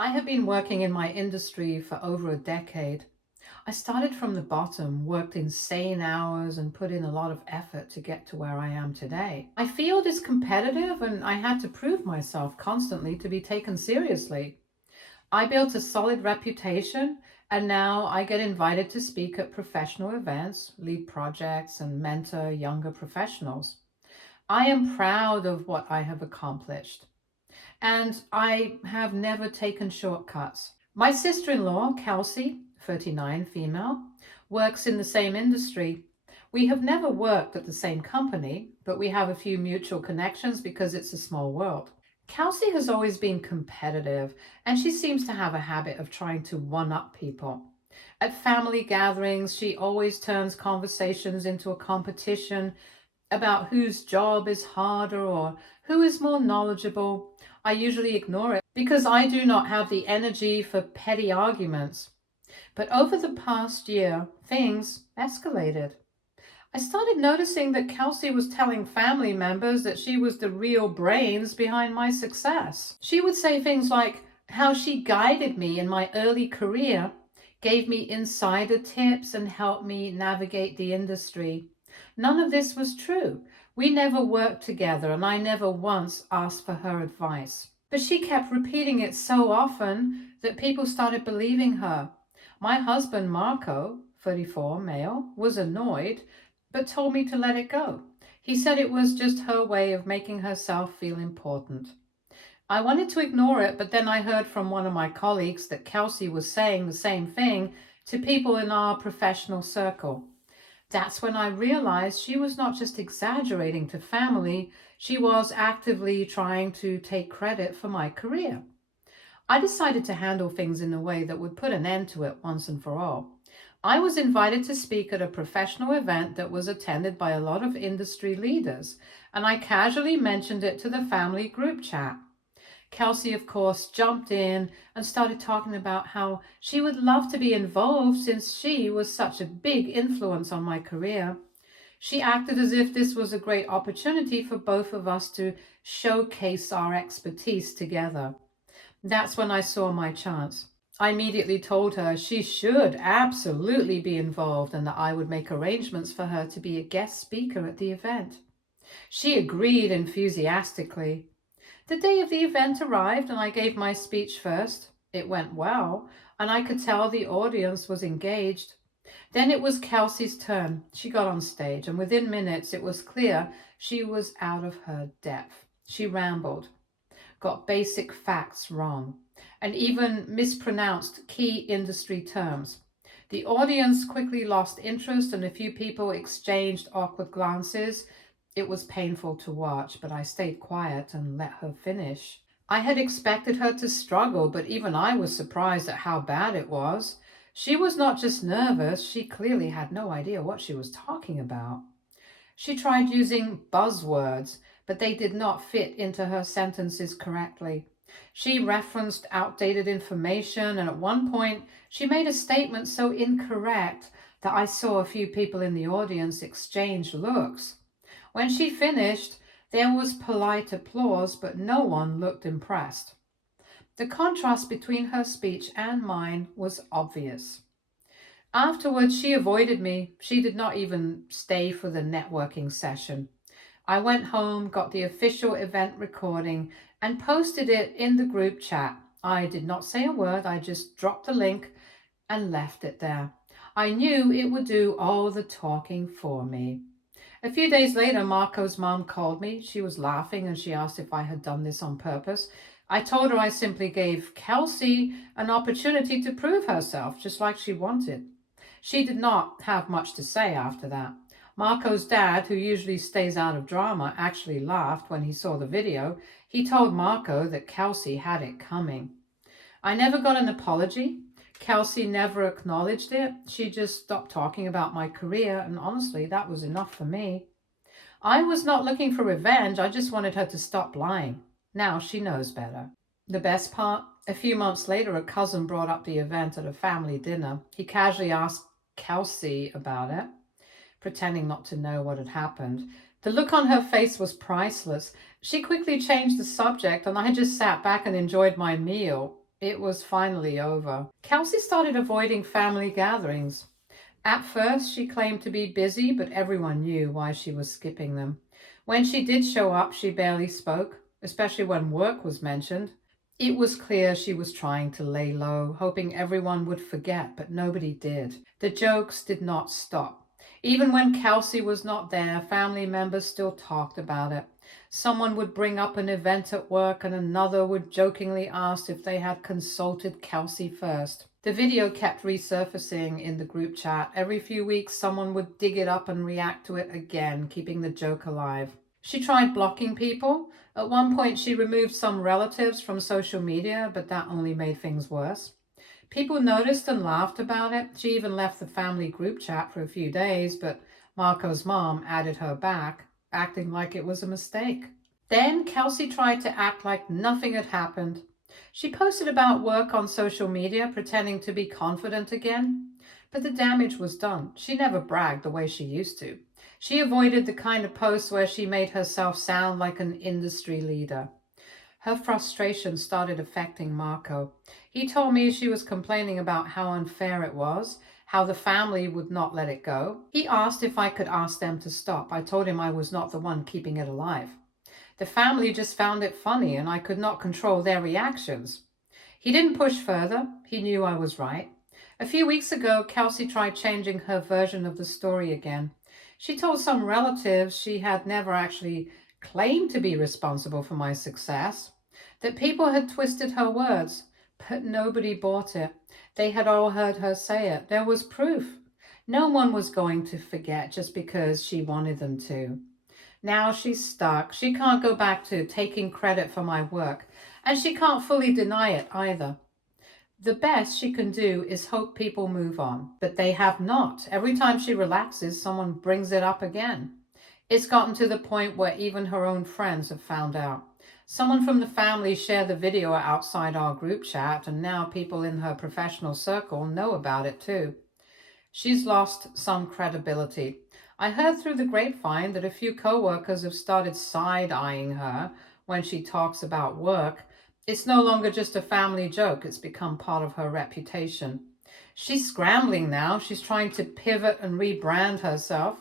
I have been working in my industry for over a decade. I started from the bottom, worked insane hours, and put in a lot of effort to get to where I am today. My field is competitive, and I had to prove myself constantly to be taken seriously. I built a solid reputation, and now I get invited to speak at professional events, lead projects, and mentor younger professionals. I am proud of what I have accomplished, and I have never taken shortcuts. My sister-in-law, Kelsey, 39, female, works in the same industry. We have never worked at the same company, but we have a few mutual connections because it's a small world. Kelsey has always been competitive, and she seems to have a habit of trying to one-up people. At family gatherings, she always turns conversations into a competition about whose job is harder or who is more knowledgeable. I usually ignore it because I do not have the energy for petty arguments. But over the past year, things escalated. I started noticing that Kelsey was telling family members that she was the real brains behind my success. She would say things like how she guided me in my early career, gave me insider tips, and helped me navigate the industry. None of this was true. We never worked together, and I never once asked for her advice. But she kept repeating it so often that people started believing her. My husband, Marco, 34, male, was annoyed, but told me to let it go. He said it was just her way of making herself feel important. I wanted to ignore it, but then I heard from one of my colleagues that Kelsey was saying the same thing to people in our professional circle. That's when I realized she was not just exaggerating to family, she was actively trying to take credit for my career. I decided to handle things in a way that would put an end to it once and for all. I was invited to speak at a professional event that was attended by a lot of industry leaders, and I casually mentioned it to the family group chat. Kelsey, of course, jumped in and started talking about how she would love to be involved since she was such a big influence on my career. She acted as if this was a great opportunity for both of us to showcase our expertise together. That's when I saw my chance. I immediately told her she should absolutely be involved and that I would make arrangements for her to be a guest speaker at the event. She agreed enthusiastically. The day of the event arrived and I gave my speech first. It went well, and I could tell the audience was engaged. Then it was Kelsey's turn. She got on stage, and within minutes it was clear she was out of her depth. She rambled, got basic facts wrong, and even mispronounced key industry terms. The audience quickly lost interest, and a few people exchanged awkward glances. It was painful to watch, but I stayed quiet and let her finish. I had expected her to struggle, but even I was surprised at how bad it was. She was not just nervous, she clearly had no idea what she was talking about. She tried using buzzwords, but they did not fit into her sentences correctly. She referenced outdated information, and at one point she made a statement so incorrect that I saw a few people in the audience exchange looks. When she finished, there was polite applause, but no one looked impressed. The contrast between her speech and mine was obvious. Afterwards, she avoided me. She did not even stay for the networking session. I went home, got the official event recording, and posted it in the group chat. I did not say a word. I just dropped the link and left it there. I knew it would do all the talking for me. A few days later, Marco's mom called me. She was laughing and she asked if I had done this on purpose. I told her I simply gave Kelsey an opportunity to prove herself, just like she wanted. She did not have much to say after that. Marco's dad, who usually stays out of drama, actually laughed when he saw the video. He told Marco that Kelsey had it coming. I never got an apology. Kelsey never acknowledged it. She just stopped talking about my career, and honestly, that was enough for me. I was not looking for revenge. I just wanted her to stop lying. Now she knows better. The best part? A few months later, a cousin brought up the event at a family dinner. He casually asked Kelsey about it, pretending not to know what had happened. The look on her face was priceless. She quickly changed the subject, and I just sat back and enjoyed my meal. It was finally over. Kelsey started avoiding family gatherings. At first, she claimed to be busy, but everyone knew why she was skipping them. When she did show up, she barely spoke, especially when work was mentioned. It was clear she was trying to lay low, hoping everyone would forget, but nobody did. The jokes did not stop. Even when Kelsey was not there, family members still talked about it. Someone would bring up an event at work and another would jokingly ask if they had consulted Kelsey first. The video kept resurfacing in the group chat. Every few weeks, someone would dig it up and react to it again, keeping the joke alive. She tried blocking people. At one point, she removed some relatives from social media, but that only made things worse. People noticed and laughed about it. She even left the family group chat for a few days, but Marco's mom added her back, acting like it was a mistake. Then Kelsey tried to act like nothing had happened. She posted about work on social media, pretending to be confident again. But the damage was done. She never bragged the way she used to. She avoided the kind of posts where she made herself sound like an industry leader. Her frustration started affecting Marco. He told me she was complaining about how unfair it was, how the family would not let it go. He asked if I could ask them to stop. I told him I was not the one keeping it alive. The family just found it funny and I could not control their reactions. He didn't push further. He knew I was right. A few weeks ago, Kelsey tried changing her version of the story again. She told some relatives she had never actually claimed to be responsible for my success, that people had twisted her words, but nobody bought it. They had all heard her say it. There was proof. No one was going to forget just because she wanted them to. Now she's stuck. She can't go back to taking credit for my work, and she can't fully deny it either. The best she can do is hope people move on, but they have not. Every time she relaxes, someone brings it up again. It's gotten to the point where even her own friends have found out. Someone from the family shared the video outside our group chat, and now people in her professional circle know about it too. She's lost some credibility. I heard through the grapevine that a few co-workers have started side-eyeing her when she talks about work. It's no longer just a family joke. It's become part of her reputation. She's scrambling now. She's trying to pivot and rebrand herself.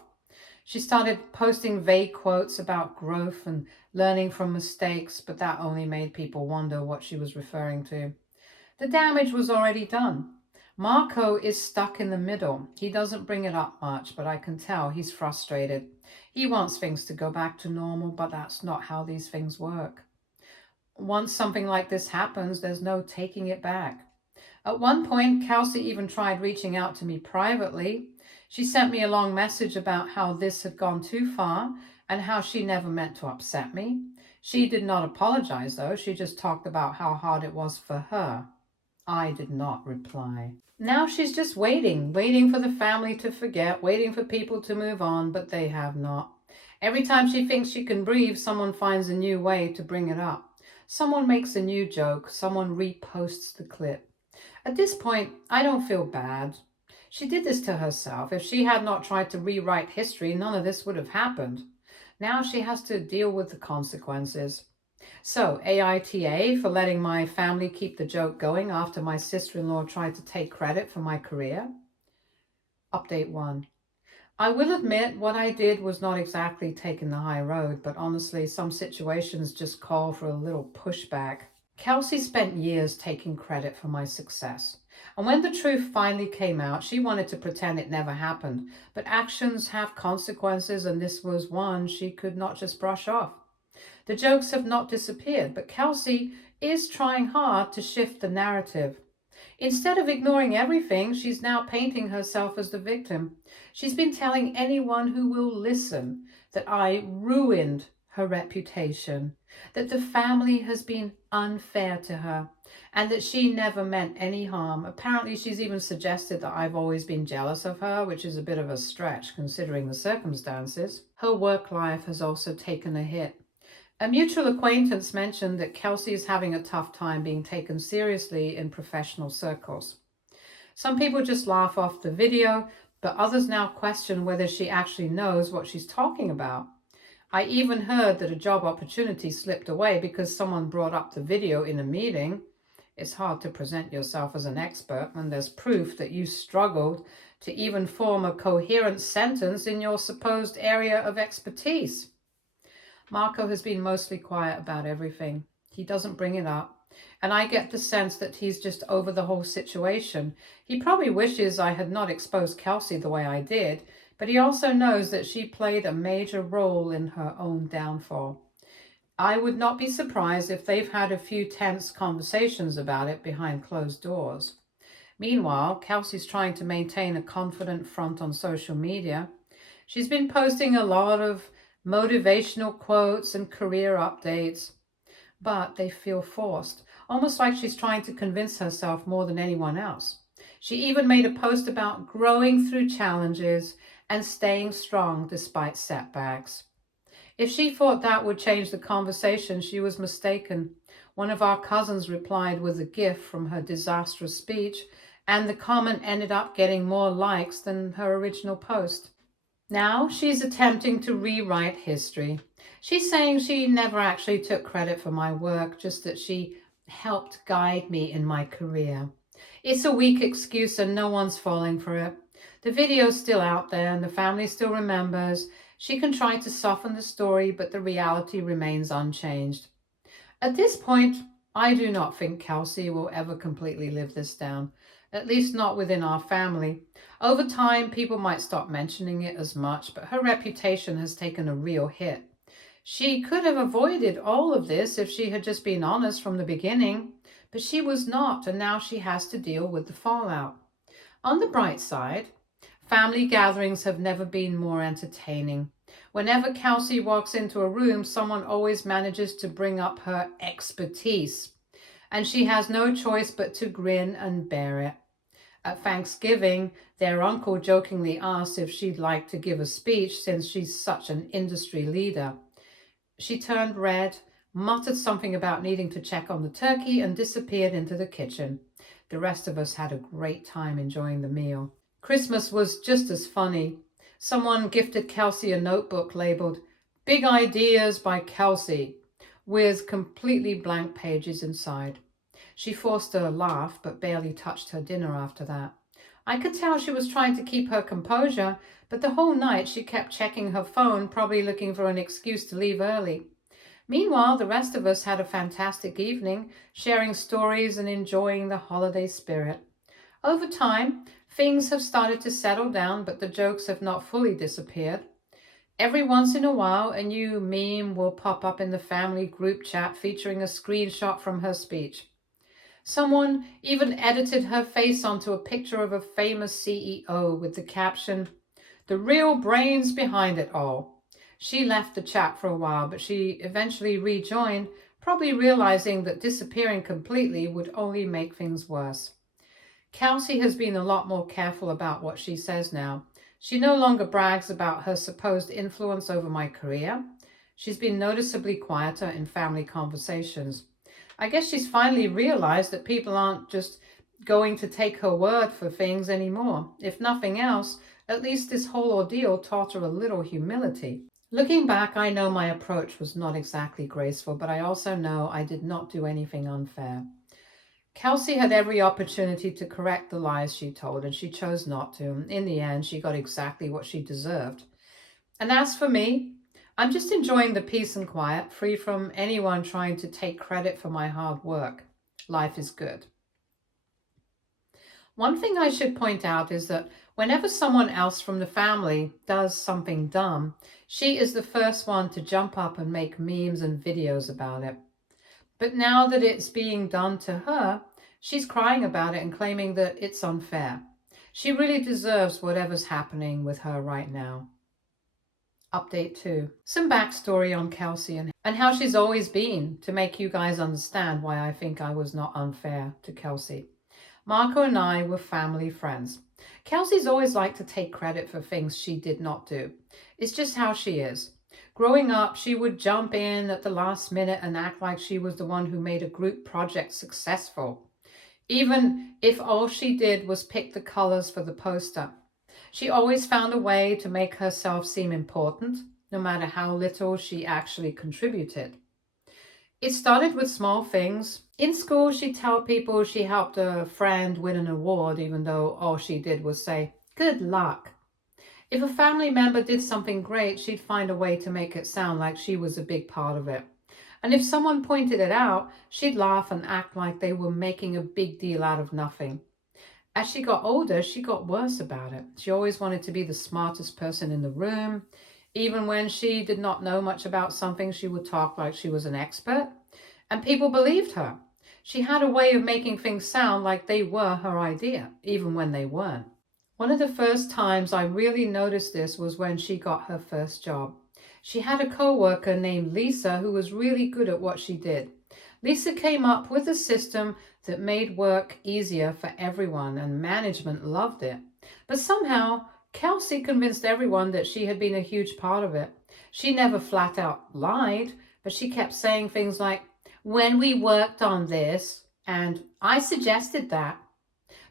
She started posting vague quotes about growth and learning from mistakes, but that only made people wonder what she was referring to. The damage was already done. Marco is stuck in the middle. He doesn't bring it up much, but I can tell he's frustrated. He wants things to go back to normal, but that's not how these things work. Once something like this happens, there's no taking it back. At one point, Kelsey even tried reaching out to me privately. She sent me a long message about how this had gone too far and how she never meant to upset me. She did not apologize, though. She just talked about how hard it was for her. I did not reply. Now she's just waiting for the family to forget, waiting for people to move on, but they have not. Every time she thinks she can breathe, someone finds a new way to bring it up. Someone makes a new joke, someone reposts the clip. At this point, I don't feel bad. She did this to herself. If she had not tried to rewrite history, none of this would have happened. Now she has to deal with the consequences. So, AITA for letting my family keep the joke going after my sister-in-law tried to take credit for my career. Update 1. I will admit what I did was not exactly taking the high road, but honestly, some situations just call for a little pushback. Kelsey spent years taking credit for my success. And when the truth finally came out, she wanted to pretend it never happened. But actions have consequences, and this was one she could not just brush off. The jokes have not disappeared, but Kelsey is trying hard to shift the narrative. Instead of ignoring everything, she's now painting herself as the victim. She's been telling anyone who will listen that I ruined her reputation, that the family has been unfair to her, and that she never meant any harm. Apparently, she's even suggested that I've always been jealous of her, which is a bit of a stretch considering the circumstances. Her work life has also taken a hit. A mutual acquaintance mentioned that Kelsey is having a tough time being taken seriously in professional circles. Some people just laugh off the video, but others now question whether she actually knows what she's talking about. I even heard that a job opportunity slipped away because someone brought up the video in a meeting. It's hard to present yourself as an expert when there's proof that you struggled to even form a coherent sentence in your supposed area of expertise. Marco has been mostly quiet about everything. He doesn't bring it up. And I get the sense that he's just over the whole situation. He probably wishes I had not exposed Kelsey the way I did, but he also knows that she played a major role in her own downfall. I would not be surprised if they've had a few tense conversations about it behind closed doors. Meanwhile, Kelsey's trying to maintain a confident front on social media. She's been posting a lot of motivational quotes and career updates, but they feel forced, almost like she's trying to convince herself more than anyone else. She even made a post about growing through challenges and staying strong despite setbacks. If she thought that would change the conversation, she was mistaken. One of our cousins replied with a gif from her disastrous speech, and the comment ended up getting more likes than her original post. Now she's attempting to rewrite history. She's saying she never actually took credit for my work, just that she helped guide me in my career. It's a weak excuse and no one's falling for it. The video's still out there and the family still remembers. She can try to soften the story, but the reality remains unchanged. At this point, I do not think Kelsey will ever completely live this down, at least not within our family. Over time, people might stop mentioning it as much, but her reputation has taken a real hit. She could have avoided all of this if she had just been honest from the beginning, but she was not, and now she has to deal with the fallout. On the bright side, family gatherings have never been more entertaining. Whenever Kelsey walks into a room, someone always manages to bring up her expertise, and she has no choice but to grin and bear it. At Thanksgiving, their uncle jokingly asked if she'd like to give a speech since she's such an industry leader. She turned red, muttered something about needing to check on the turkey, and disappeared into the kitchen. The rest of us had a great time enjoying the meal. Christmas was just as funny. Someone gifted Kelsey a notebook labeled Big Ideas by Kelsey, with completely blank pages inside. She forced a laugh, but barely touched her dinner after that. I could tell she was trying to keep her composure, but the whole night she kept checking her phone, probably looking for an excuse to leave early. Meanwhile, the rest of us had a fantastic evening, sharing stories and enjoying the holiday spirit. Over time, things have started to settle down, but the jokes have not fully disappeared. Every once in a while, a new meme will pop up in the family group chat featuring a screenshot from her speech. Someone even edited her face onto a picture of a famous CEO with the caption, "The real brains behind it all." She left the chat for a while, but she eventually rejoined, probably realizing that disappearing completely would only make things worse. Kelsey has been a lot more careful about what she says now. She no longer brags about her supposed influence over my career. She's been noticeably quieter in family conversations. I guess she's finally realized that people aren't just going to take her word for things anymore. If nothing else, at least this whole ordeal taught her a little humility. Looking back, I know my approach was not exactly graceful, but I also know I did not do anything unfair. Kelsey had every opportunity to correct the lies she told, and she chose not to. In the end, she got exactly what she deserved. And as for me, I'm just enjoying the peace and quiet, free from anyone trying to take credit for my hard work. Life is good. One thing I should point out is that whenever someone else from the family does something dumb, she is the first one to jump up and make memes and videos about it. But now that it's being done to her, she's crying about it and claiming that it's unfair. She really deserves whatever's happening with her right now. Update 2. Some backstory on Kelsey and how she's always been, to make you guys understand why I think I was not unfair to Kelsey. Marco and I were family friends. Kelsey's always liked to take credit for things she did not do. It's just how she is. Growing up, she would jump in at the last minute and act like she was the one who made a group project successful, even if all she did was pick the colors for the poster. She always found a way to make herself seem important, no matter how little she actually contributed. It started with small things. In school, she'd tell people she helped a friend win an award, even though all she did was say, "Good luck." If a family member did something great, she'd find a way to make it sound like she was a big part of it. And if someone pointed it out, she'd laugh and act like they were making a big deal out of nothing. As she got older, she got worse about it. She always wanted to be the smartest person in the room. Even when she did not know much about something, she would talk like she was an expert. And people believed her. She had a way of making things sound like they were her idea, even when they weren't. One of the first times I really noticed this was when she got her first job. She had a co-worker named Lisa who was really good at what she did. Lisa came up with a system that made work easier for everyone, and management loved it. But somehow, Kelsey convinced everyone that she had been a huge part of it. She never flat out lied, but she kept saying things like, "When we worked on this," and "I suggested that."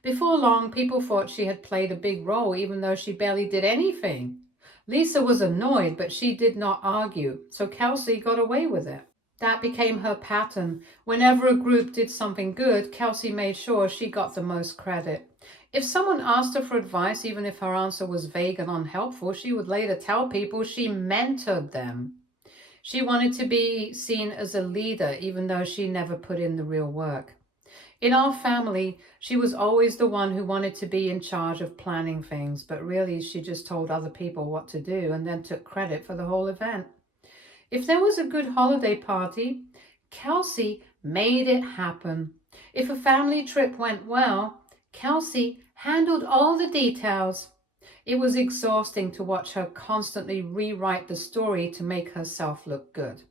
Before long, people thought she had played a big role, even though she barely did anything. Lisa was annoyed, but she did not argue, so Kelsey got away with it. That became her pattern. Whenever a group did something good, Kelsey made sure she got the most credit. If someone asked her for advice, even if her answer was vague and unhelpful, she would later tell people she mentored them. She wanted to be seen as a leader, even though she never put in the real work. In our family, she was always the one who wanted to be in charge of planning things, but really she just told other people what to do and then took credit for the whole event. If there was a good holiday party, Kelsey made it happen. If a family trip went well, Kelsey handled all the details. It was exhausting to watch her constantly rewrite the story to make herself look good.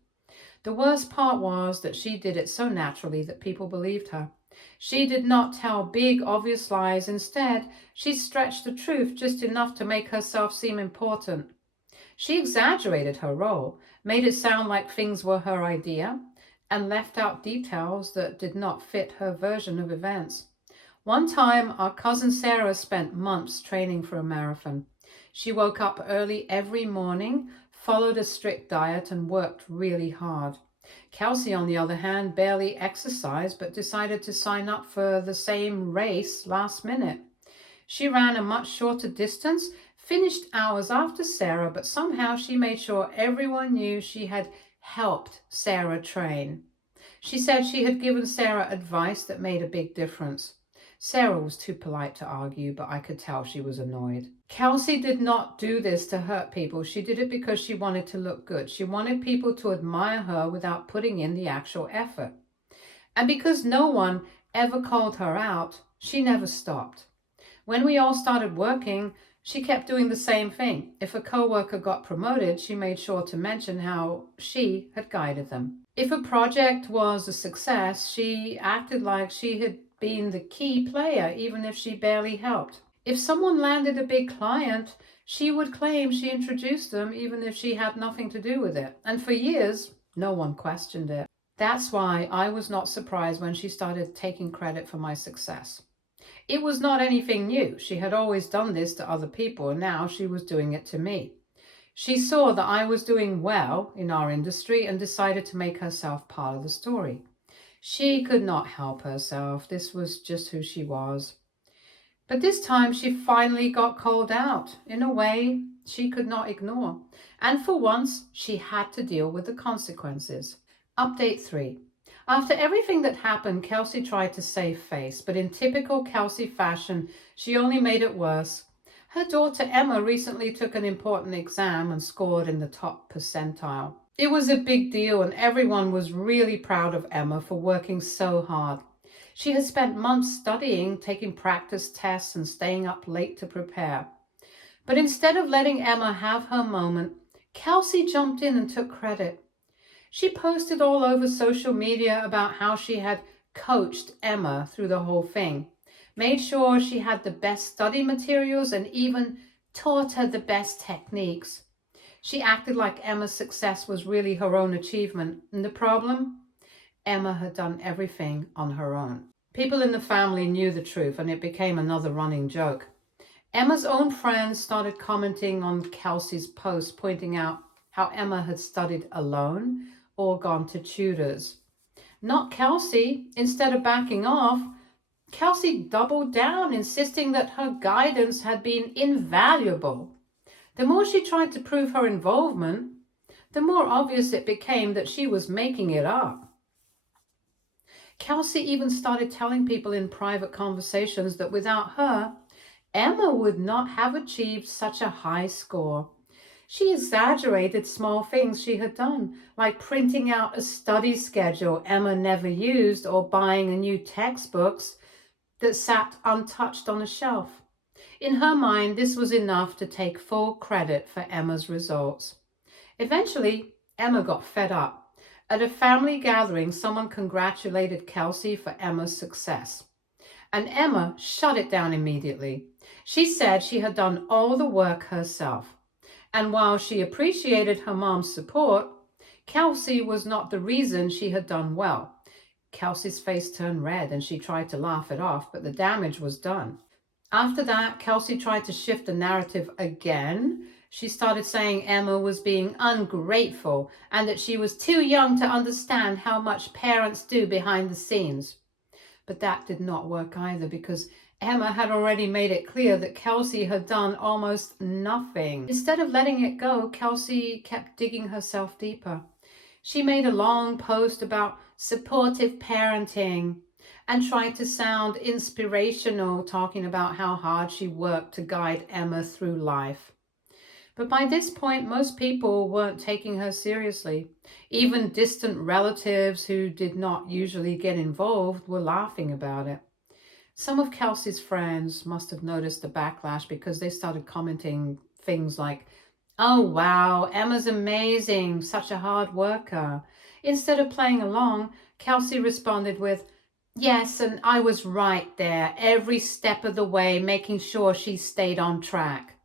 The worst part was that she did it so naturally that people believed her. She did not tell big, obvious lies. Instead, she stretched the truth just enough to make herself seem important. She exaggerated her role, made it sound like things were her idea, and left out details that did not fit her version of events. One time, our cousin Sarah spent months training for a marathon. She woke up early every morning, followed a strict diet, and worked really hard. Kelsey, on the other hand, barely exercised, but decided to sign up for the same race last minute. She ran a much shorter distance, finished hours after Sarah, but somehow she made sure everyone knew she had helped Sarah train. She said she had given Sarah advice that made a big difference. Sarah was too polite to argue, but I could tell she was annoyed. Kelsey did not do this to hurt people. She did it because she wanted to look good. She wanted people to admire her without putting in the actual effort. And because no one ever called her out, she never stopped. When we all started working, she kept doing the same thing. If a coworker got promoted, she made sure to mention how she had guided them. If a project was a success, she acted like she had been the key player, even if she barely helped. If someone landed a big client, she would claim she introduced them, even if she had nothing to do with it. And for years, no one questioned it. That's why I was not surprised when she started taking credit for my success. It was not anything new. She had always done this to other people, and now she was doing it to me. She saw that I was doing well in our industry and decided to make herself part of the story. She could not help herself. This was just who she was. But this time she finally got called out in a way she could not ignore. And for once, she had to deal with the consequences. Update 3. After everything that happened, Kelsey tried to save face, but in typical Kelsey fashion, she only made it worse. Her daughter Emma recently took an important exam and scored in the top percentile. It was a big deal, and everyone was really proud of Emma for working so hard. She had spent months studying, taking practice tests, and staying up late to prepare. But instead of letting Emma have her moment, Kelsey jumped in and took credit. She posted all over social media about how she had coached Emma through the whole thing, made sure she had the best study materials, and even taught her the best techniques. She acted like Emma's success was really her own achievement. And the problem? Emma had done everything on her own. People in the family knew the truth, and it became another running joke. Emma's own friends started commenting on Kelsey's post, pointing out how Emma had studied alone or gone to tutors. Not Kelsey. Instead of backing off, Kelsey doubled down, insisting that her guidance had been invaluable. The more she tried to prove her involvement, the more obvious it became that she was making it up. Kelsey even started telling people in private conversations that without her, Emma would not have achieved such a high score. She exaggerated small things she had done, like printing out a study schedule Emma never used or buying a new textbooks that sat untouched on a shelf. In her mind, this was enough to take full credit for Emma's results. Eventually, Emma got fed up. At a family gathering, someone congratulated Kelsey for Emma's success. And Emma shut it down immediately. She said she had done all the work herself. And while she appreciated her mom's support, Kelsey was not the reason she had done well. Kelsey's face turned red and she tried to laugh it off, but the damage was done. After that, Kelsey tried to shift the narrative again. She started saying Emma was being ungrateful and that she was too young to understand how much parents do behind the scenes. But that did not work either, because Emma had already made it clear that Kelsey had done almost nothing. Instead of letting it go, Kelsey kept digging herself deeper. She made a long post about supportive parenting and tried to sound inspirational, talking about how hard she worked to guide Emma through life. But by this point, most people weren't taking her seriously. Even distant relatives who did not usually get involved were laughing about it. Some of Kelsey's friends must have noticed the backlash, because they started commenting things like, "Oh wow, Emma's amazing, such a hard worker." Instead of playing along, Kelsey responded with, "Yes, and I was right there, every step of the way, making sure she stayed on track."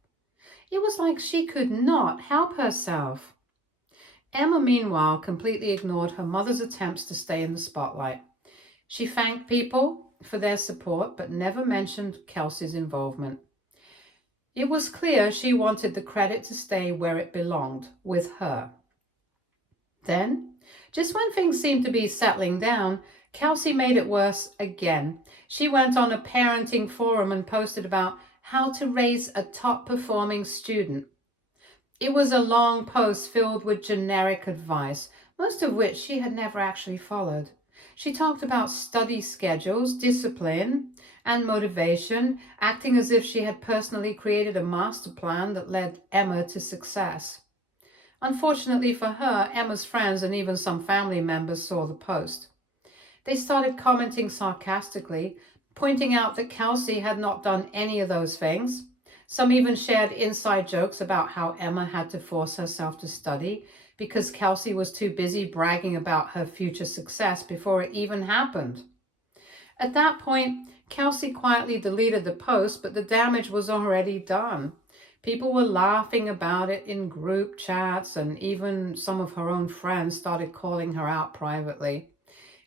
It was like she could not help herself. Emma, meanwhile, completely ignored her mother's attempts to stay in the spotlight. She thanked people for their support, but never mentioned Kelsey's involvement. It was clear she wanted the credit to stay where it belonged, with her. Then, just when things seemed to be settling down, Kelsey made it worse again. She went on a parenting forum and posted about how to raise a top-performing student. It was a long post filled with generic advice, most of which she had never actually followed. She talked about study schedules, discipline, and motivation, acting as if she had personally created a master plan that led Emma to success. Unfortunately for her, Emma's friends and even some family members saw the post. They started commenting sarcastically, pointing out that Kelsey had not done any of those things. Some even shared inside jokes about how Emma had to force herself to study because Kelsey was too busy bragging about her future success before it even happened. At that point, Kelsey quietly deleted the post, but the damage was already done. People were laughing about it in group chats, and even some of her own friends started calling her out privately.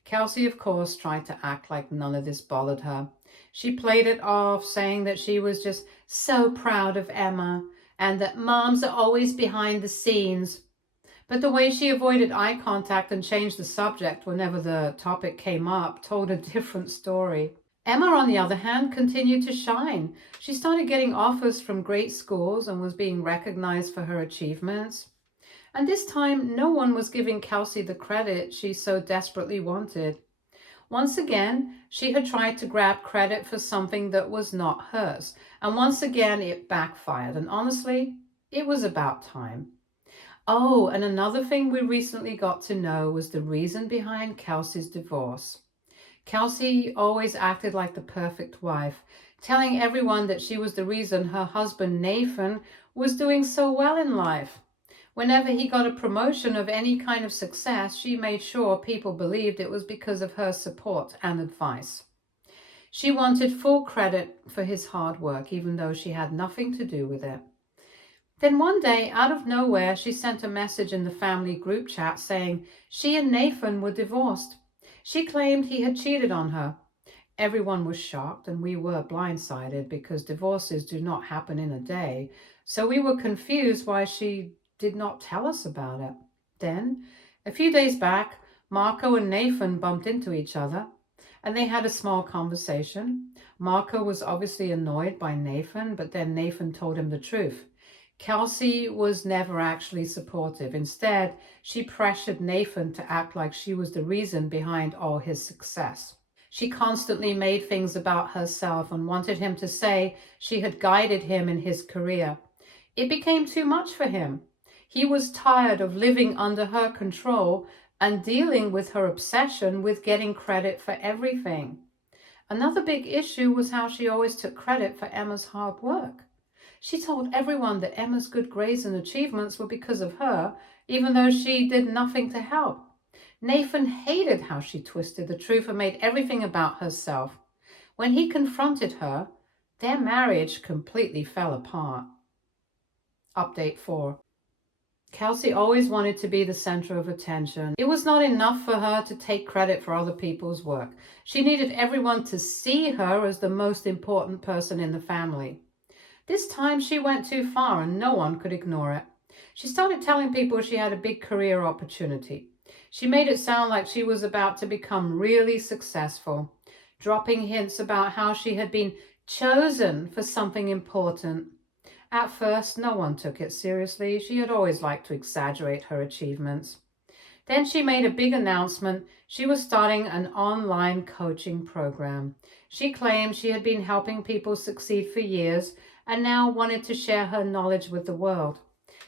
Kelsey, of course, tried to act like none of this bothered her. She played it off, saying that she was just so proud of Emma and that moms are always behind the scenes. But the way she avoided eye contact and changed the subject whenever the topic came up told a different story. Emma, on the other hand, continued to shine. She started getting offers from great schools and was being recognized for her achievements. And this time, no one was giving Kelsey the credit she so desperately wanted. Once again, she had tried to grab credit for something that was not hers. And once again, it backfired. And honestly, it was about time. Oh, and another thing we recently got to know was the reason behind Kelsey's divorce. Kelsey always acted like the perfect wife, telling everyone that she was the reason her husband Nathan was doing so well in life. Whenever he got a promotion of any kind of success, she made sure people believed it was because of her support and advice. She wanted full credit for his hard work, even though she had nothing to do with it. Then one day, out of nowhere, she sent a message in the family group chat saying she and Nathan were divorced. She claimed he had cheated on her. Everyone was shocked, and we were blindsided because divorces do not happen in a day. So we were confused why she did not tell us about it. Then, a few days back, Marco and Nathan bumped into each other and they had a small conversation. Marco was obviously annoyed by Nathan, but then Nathan told him the truth. Kelsey was never actually supportive. Instead, she pressured Nathan to act like she was the reason behind all his success. She constantly made things about herself and wanted him to say she had guided him in his career. It became too much for him. He was tired of living under her control and dealing with her obsession with getting credit for everything. Another big issue was how she always took credit for Emma's hard work. She told everyone that Emma's good grades and achievements were because of her, even though she did nothing to help. Nathan hated how she twisted the truth and made everything about herself. When he confronted her, their marriage completely fell apart. Update 4. Kelsey always wanted to be the center of attention. It was not enough for her to take credit for other people's work. She needed everyone to see her as the most important person in the family. This time she went too far and no one could ignore it. She started telling people she had a big career opportunity. She made it sound like she was about to become really successful, dropping hints about how she had been chosen for something important. At first, no one took it seriously. She had always liked to exaggerate her achievements. Then she made a big announcement. She was starting an online coaching program. She claimed she had been helping people succeed for years and now wanted to share her knowledge with the world.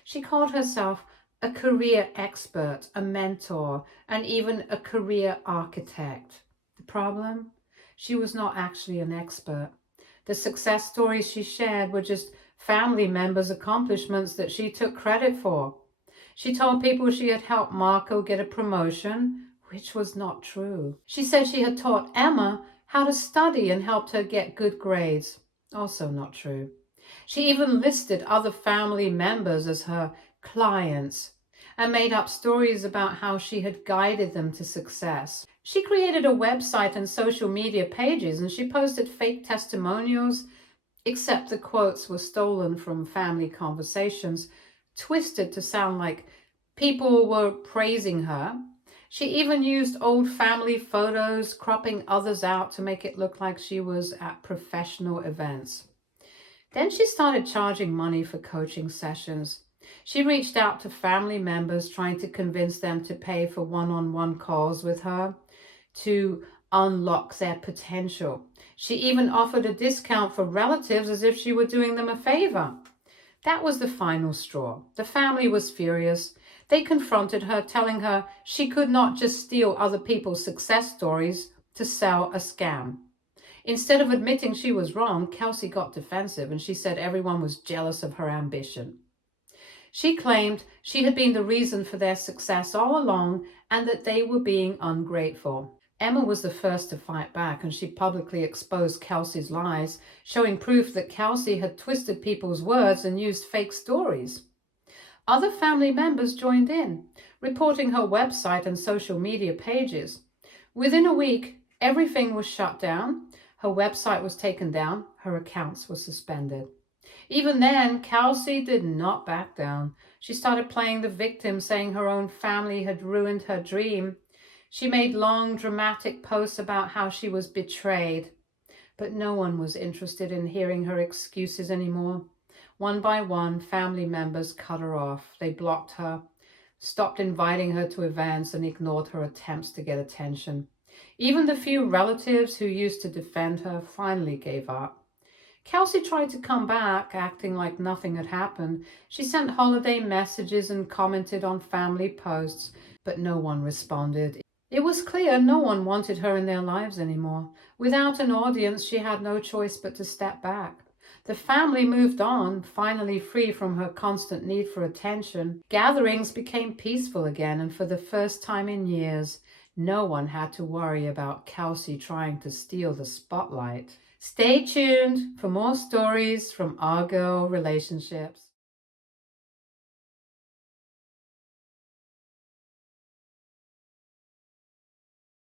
She called herself a career expert, a mentor, and even a career architect. The problem? She was not actually an expert. The success stories she shared were just family members' accomplishments that she took credit for. She told people she had helped Marco get a promotion, which was not true. She said she had taught Emma how to study and helped her get good grades. Also not true. She even listed other family members as her clients and made up stories about how she had guided them to success. She created a website and social media pages and she posted fake testimonials, except the quotes were stolen from family conversations, twisted to sound like people were praising her. She even used old family photos, cropping others out to make it look like she was at professional events. Then she started charging money for coaching sessions. She reached out to family members, trying to convince them to pay for one-on-one calls with her to unlock their potential. She even offered a discount for relatives as if she were doing them a favor. That was the final straw. The family was furious. They confronted her, telling her she could not just steal other people's success stories to sell a scam. Instead of admitting she was wrong, Kelsey got defensive and she said everyone was jealous of her ambition. She claimed she had been the reason for their success all along and that they were being ungrateful. Emma was the first to fight back and she publicly exposed Kelsey's lies, showing proof that Kelsey had twisted people's words and used fake stories. Other family members joined in, reporting her website and social media pages. Within a week, everything was shut down. Her website was taken down. Her accounts were suspended. Even then, Kelsey did not back down. She started playing the victim, saying her own family had ruined her dream. She made long, dramatic posts about how she was betrayed. But no one was interested in hearing her excuses anymore. One by one, family members cut her off. They blocked her, stopped inviting her to events, and ignored her attempts to get attention. Even the few relatives who used to defend her finally gave up. Kelsey tried to come back, acting like nothing had happened. She sent holiday messages and commented on family posts, but no one responded. It was clear no one wanted her in their lives anymore. Without an audience, she had no choice but to step back. The family moved on, finally free from her constant need for attention. Gatherings became peaceful again, and for the first time in years, no one had to worry about Kelsey trying to steal the spotlight. Stay tuned for more stories from our girl relationships.